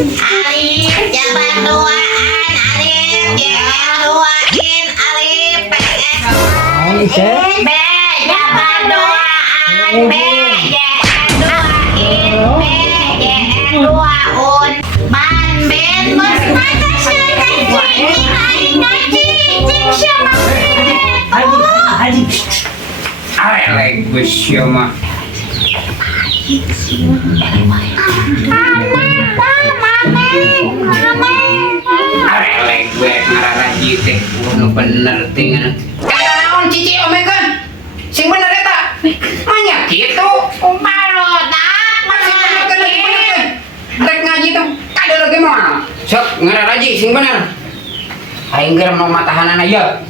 Alif jabat doaan, Alif JR doain, Alif PS B jabat doaan, B JR doain, B JR doaun, ban ben bos mata sudah cing ngaji cing siapa Haji. Arek gue siapa? Arek gue ngaraji teh bener tinggal. Naon cici omegan? Sing bener eta. Banyak gitu. Barodak Masih bener. Rek ngaji tuh kada lagi mah. Sok ngaraji sing bener. Aing geus mau matahanan aja.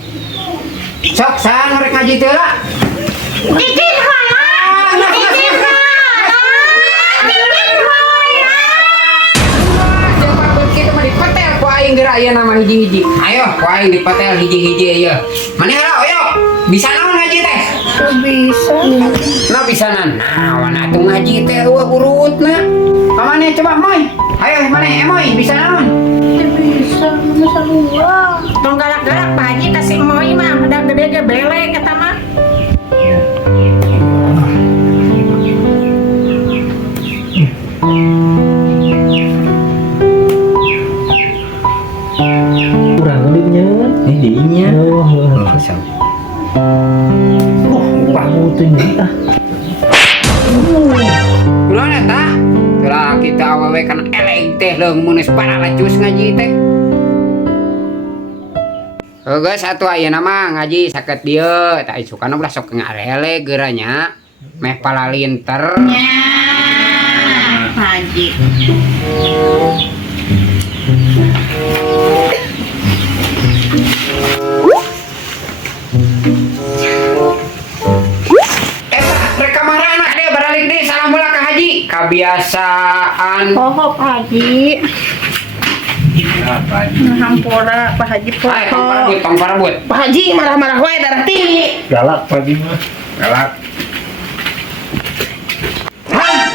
Sok san rek ngaji teh lah. Dikit mama, dikit mama. Kita mah dipetel ku aing geura aya nama hiji-hiji. Ayo ku aing dipetel hiji-hiji ayo. Manehna ayo. Bisa naon ngaji teh? Bisa. Nah bisa naon atuh ngaji teh urutna. Pamane coba moy. Ayo maneh moy bisa naon? Bisa, masa luar. Tong galak-galak Pak Haji kasih moy mah udah gede ge belek eta mah. Kurang lebihnya. Dinya. Oh, Sok. kamu tuh nih ah. Kunaon eta? Teulah kita awewe kana eleng teh leung mun geus paralacus ngaji teh. Geus atuh ayeuna mah ngaji saket dieu, tak isukana ulah sok ngarele geuranya. Meh palalinter. Haji. Eta rek kamarana deh baralik deui salam heula ka Haji. Kebiasaan. Poho Pak Haji. Apa? Hampura Pak Haji poho. Tong parabut. Pak Haji marah-marah wae darah tinggi. Galak pagi mah. Galak.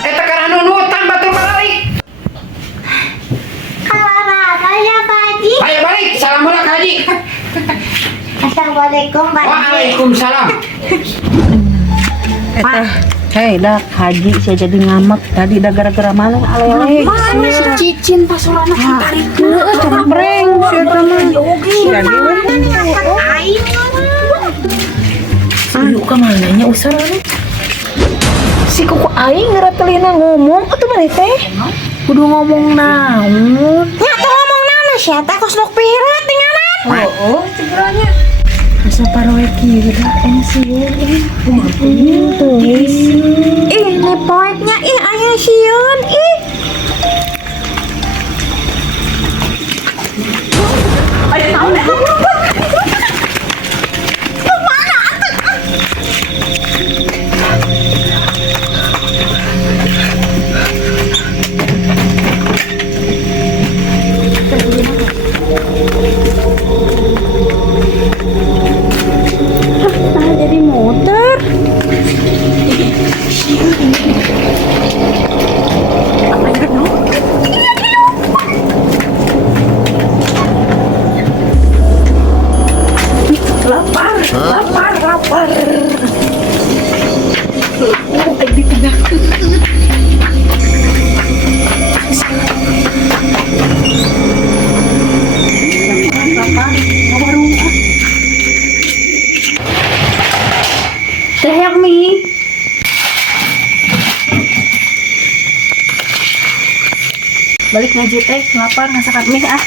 Eta karena nunutan batur balik. Apa ya Pak Haji? Ayo balik, salam heula ka Haji. Assalamualaikum Pak Haji. Waalaikumsalam. Eta hei dah Haji saya jadi ngamak tadi dah gara-gara malu alele. Mana si Cicin pas ulana kita itu? Campreng siapa mah. Jadi we. Aing Aduh kemana nya usah nih. Si kuku aing ngaratelina ngomong atuh maneh teh. Kudu ngomong naon. nya tuh ngomong naon sih eta kos nok pira tinggalan. Oh, sebenarnya asa paroe kieu da sieun. Tulis. Ih, ini poetnya ih aya sieun ih. Ada tahu deh. Jadi motor. Lapar. Di tengah. Teh yang mie. Balik ngaji teh lapar masakan mie ah.